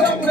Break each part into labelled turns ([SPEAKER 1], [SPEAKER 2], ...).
[SPEAKER 1] Thank you.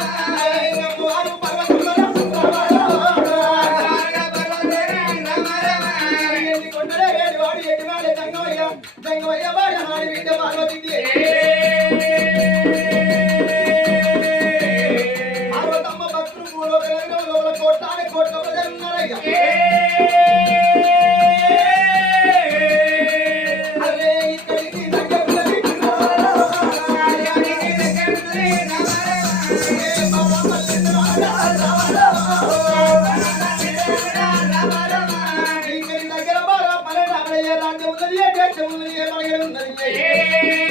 [SPEAKER 1] Yeah. காஞ்ச முதலியே கேட்ட முதலியே மலையிலும் தரியே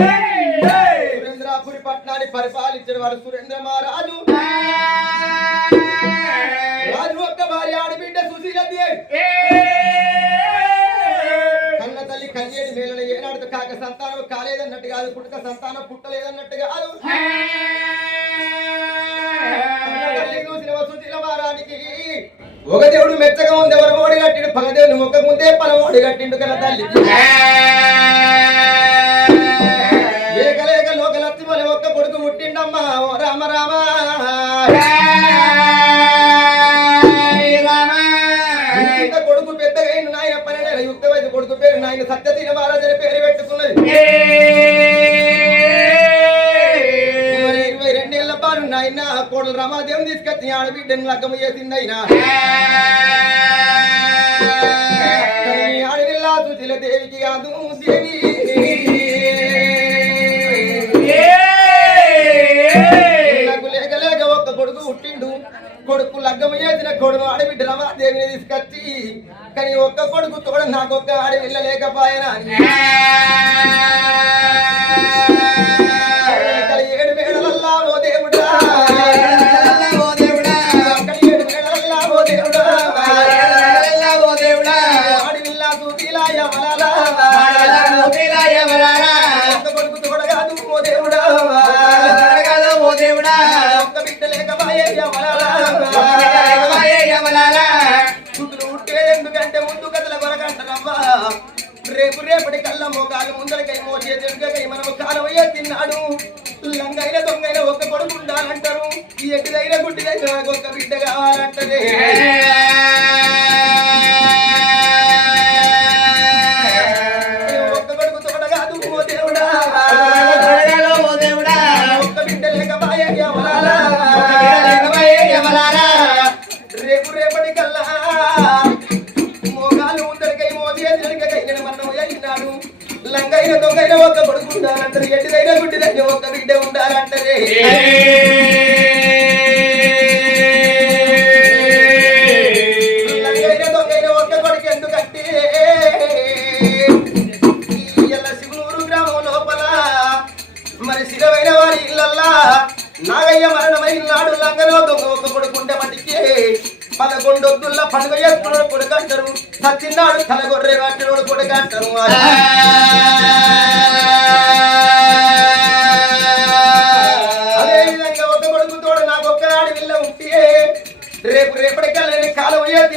[SPEAKER 1] సురేంద్రాపురి పట్టణాన్ని పరిపాలించిన వారు సురేంద్ర మహారాజు. రాజు ఒక్క భార్య ఆడబిడ్డ సుశీలది కన్న తల్లి కన్యేడు మేలన ఏనాడు కాక సంతానం కాలేదన్నట్టు కాదు పుట్టక సంతానం పుట్టలేదన్నట్టు కాదు. ఒక దేవుడు మెచ్చగా ఉంది ఎవరు ఓడిగట్టిండు పగదేవుని ఒక్క ముందే పలం ఓడిగట్టిండు కదా తల్లి. రామ రామ కొడుకు పెద్దగా అయిండు నాయన పన్నెండేళ్ళ యుక్త వయసు కొడుకు పేరు నాయన సత్యశీల మహారాజని పేరు పెట్టుకున్నది. ఇరవై రెండేళ్ళ పాలు నాయన కోడలు రమాదేవిని తీసుకొచ్చి ఆడబిడ్డను లగ్గము చేసింది అయినా ఆడవిల్లా సుశీల దేవికి కాదు దేవి. లగ్గము చేసిన కొడుకు ఆడబిడ్డ రమాదేవిని తీసుకొచ్చి కానీ ఒక్క కొడుకు తోడ నాకొక్క ఒక్క లేకపోయినా? రేపు రేపటి కళ్ళ మోకాలు ముందరకై మోసే మనం మనము కాలవయ్య తిన్నాడు. లంగైన దొంగైన ఒక్క కొడుకు ఉండాలంటారు. ఈ ఎటుదైన గుడ్డిదైన నాకు ఒక్క బిడ్డ కావాలంటదే లోపల మరి శిరమైన వారి ఇళ్ళల్లా నాగయ్య మరణమైన నాడు లంగలో దొంగ ఒక కొడుకుంటే మటుకే పదకొండొద్దుల్ల పండుగ చేసుకున్నాడు కొడుకు అంటారు. సచ్చినాడు తలగొర్రె వాటినోడు కొడుకు అంటారు.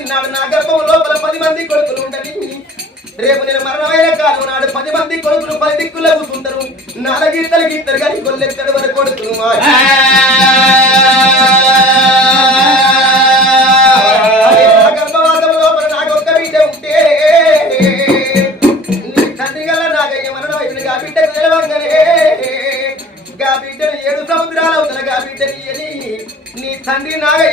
[SPEAKER 1] నాడు నా గర్భం లోపల పది మంది కొడుకులు ఉండని రేపు నేను మరణమైన కాలం నాడు పది మంది కొడుకులు పది దిక్కులో కూర్చుంటారు నాలుగీతలు గీతలు కానీ కొల్లెత్తడు వరకు కొడుకులు మా. గర్భవాసం లోపల నాకు ఒక్క బిడ్డ ఉంటే నీ తండ్రి గల నాగయ్య మరణమైన గా బిడ్డకు తెలవంగనే గా బిడ్డను ఏడు సముద్రాల అవుతున్న గా బిడ్డని నీ తండ్రి నాగయ్య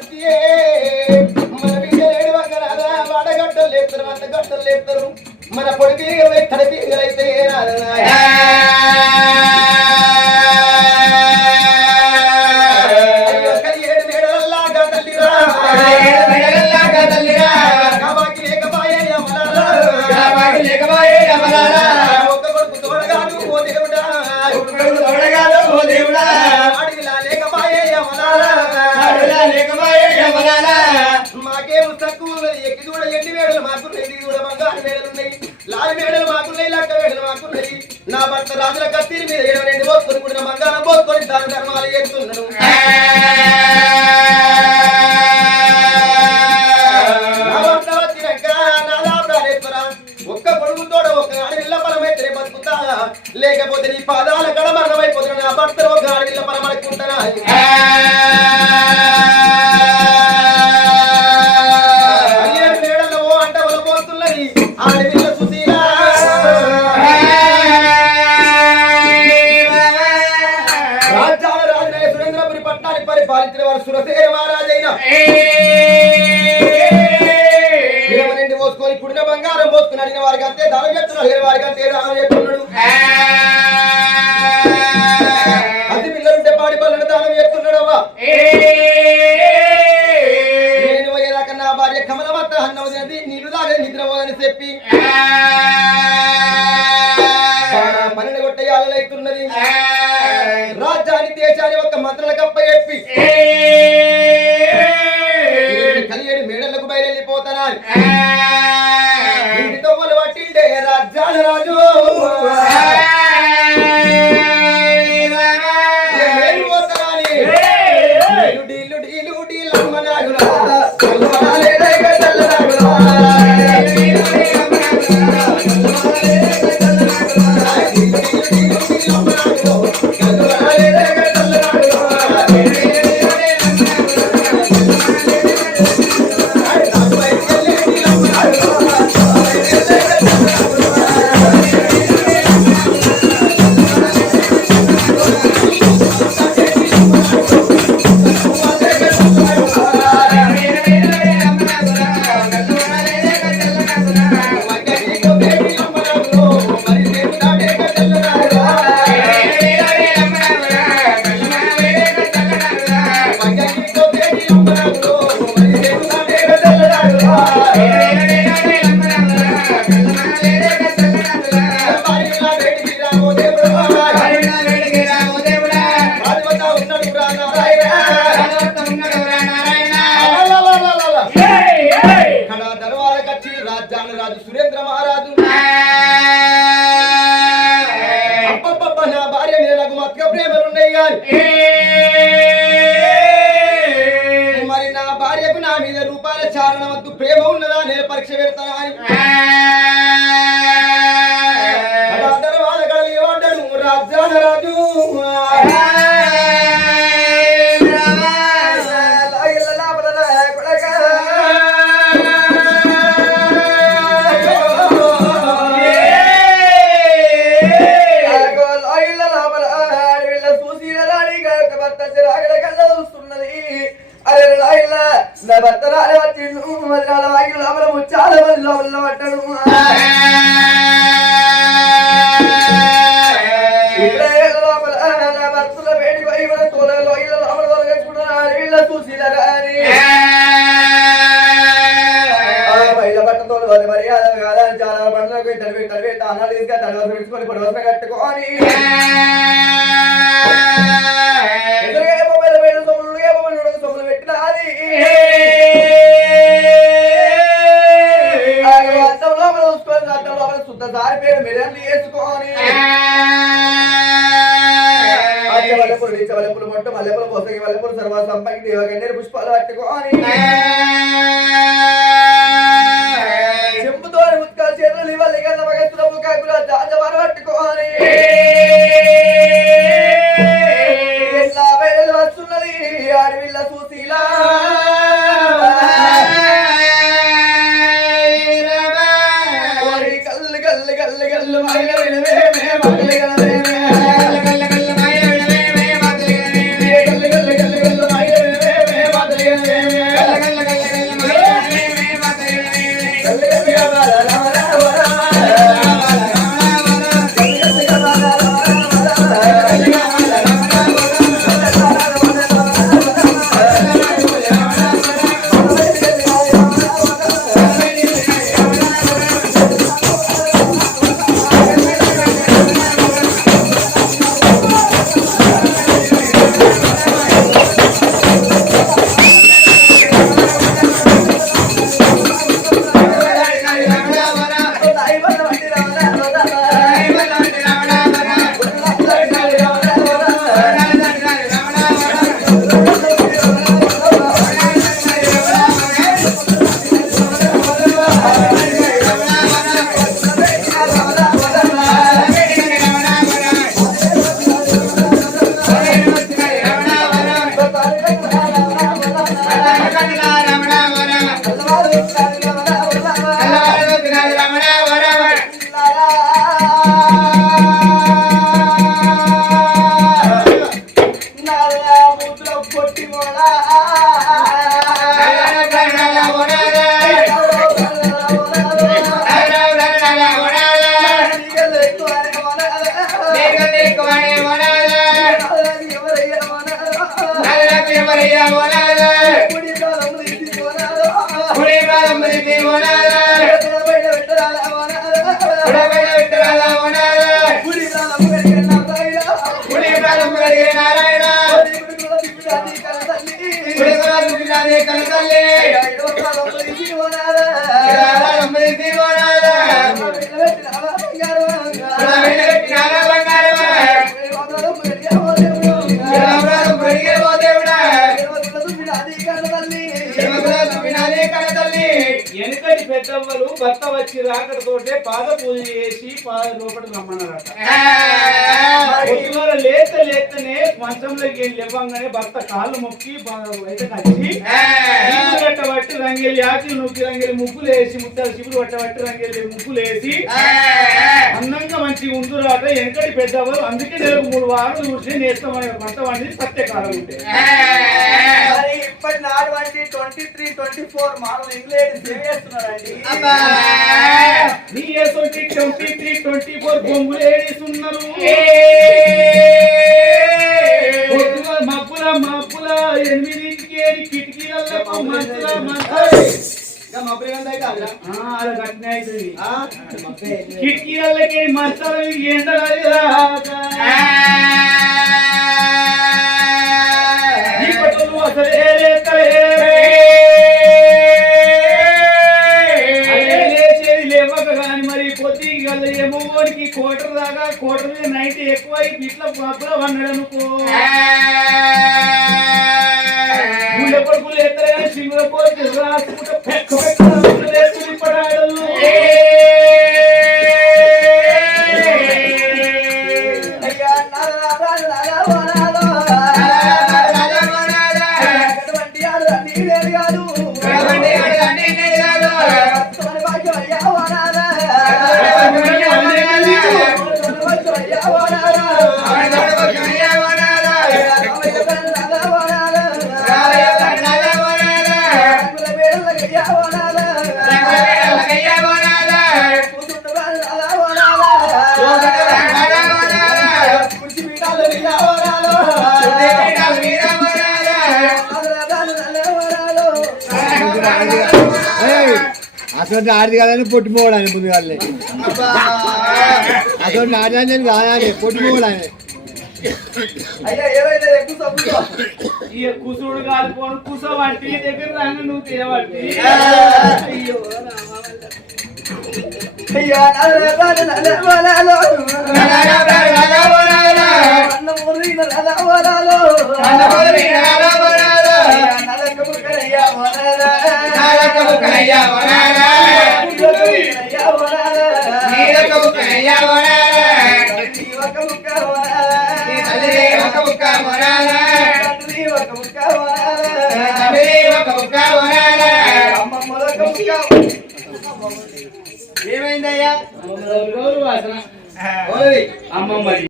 [SPEAKER 1] ఎడుచుకుంటగా మన బిడ్డలు ఏడు వంగరాదా వాడగట్టలు లేపుతారు వంద గట్టలు లేపుతారు. మన పొడి పీగలు ఎక్కడ పీగలైతే ఏడు లారి మేడలున్నాయి లారి మేడలు మాకున్నాయి లక్క మేడలు మాకున్నాయి. నా భర్త రాజుల కత్తిని మీద ఏడవ రెండు పోసుకొని కూడా మంగాళం పోసుకొని దాని ధర్మాలు చేస్తున్నాడు. ఒక్క పొడుగుతోడ ఒక ఆడవిల్ల పరమైతే బతుకుతా. లేకపోతే నీ పాదాల కడ మరణమైపోతున్నా నా భర్త ఒక ఆడవిల్ల పాలించిన వారు సురసేన మహారాజైన. నిలవనండి పోసుకొని పుడిన బంగారం పోసుకుని అడిగిన వారికి అంతే ధర చెప్తున్నాడు వారికి అంతే ధనం చెప్తున్నాడు. మంత్రులకు అప్పచెప్పి కలియడు మేడలకు బయలుపోతానా రాజ్యాల రాజు రాజ్యాన్ని రాజు సురేంద్ర మహారాజు. అబ్బబ్బబ్బ నా భార్య మీద నాకు మత్క ప్రేమలున్నాయి
[SPEAKER 2] కానీ అర్థం దారి పేరు మెడలు వేసుకోవాలి వల్లపులు నీచ వల్లపులు మొట్ట మల్లెపులు కోసగి వల్లపులు సర్వ సంపంగి దేవగండి పుష్పాలు పట్టుకోవాలి చెంపుతో ముత్కాలు చేతులు ఇవ్వాలి కన్నా మగస్తుల ముఖాకులు పట్టుకోవాలి వస్తున్నది అడవిల్ల చూసిలా పొట్టి
[SPEAKER 3] కూడా పెద్దమ్మలు భర్త వచ్చి రాకడతోటే పాద పూజ చేసి పాద లోపలికి రమ్మన్నారట. లేత లేతనే మంచంలోకి వెళ్ళి ఇవ్వంగానే భర్త కాళ్ళు మొక్కి బయట కట్టి ముగ్గులు రంగేలి రంగెల్లి ఆకులు నొక్కి రంగేలి ముగ్గులు వేసి ముట్టాలు చిగురు పట్టబట్టి రంగేలి ముగ్గులు వేసి అందంగా మంచి ఉందురాట వెనకటి పెద్దవారు అందుకే నేను మూడు వారాలు చూసి నేస్తామని భర్త వండి సత్యకాలం ఉంటే
[SPEAKER 4] ఇప్పటి నాడు వంటి twenty three twenty four model England save చేస్తున్నారండి
[SPEAKER 3] నీ twenty twenty three twenty four బొంగులు ఏడుస్తున్నారు. మబ్బుల మబ్బుల ఎనిమిదింటికి ఏడి కిటికీలకు మంచుల మంచాలు
[SPEAKER 1] ఇంకా మా ప్రియం దగ్గర కాదురా?
[SPEAKER 3] అలా కట్టిన కోటర్ మీద నైట్ ఎక్కువ ఇట్లా పప్పుల వన్నాడు అనుకో. గుండె పడుకులు ఎత్తలే సింగుల పోతే రాసుకుంటే పెక్క పెక్క
[SPEAKER 5] అసలు ఆడిది కాదని పొట్టిపోవడానికి ముందు వాళ్ళే అసలు ఆడదాన్ని కాదని
[SPEAKER 4] ఎక్కువ సబ్బుతో
[SPEAKER 3] ఈ కుసుడు కాలిపోను కుస వంటి దగ్గర రాను నువ్వు
[SPEAKER 4] అయ్యో నల్లవలాలో
[SPEAKER 2] ఏమైందయ్యా?
[SPEAKER 3] అమ్మమ్మ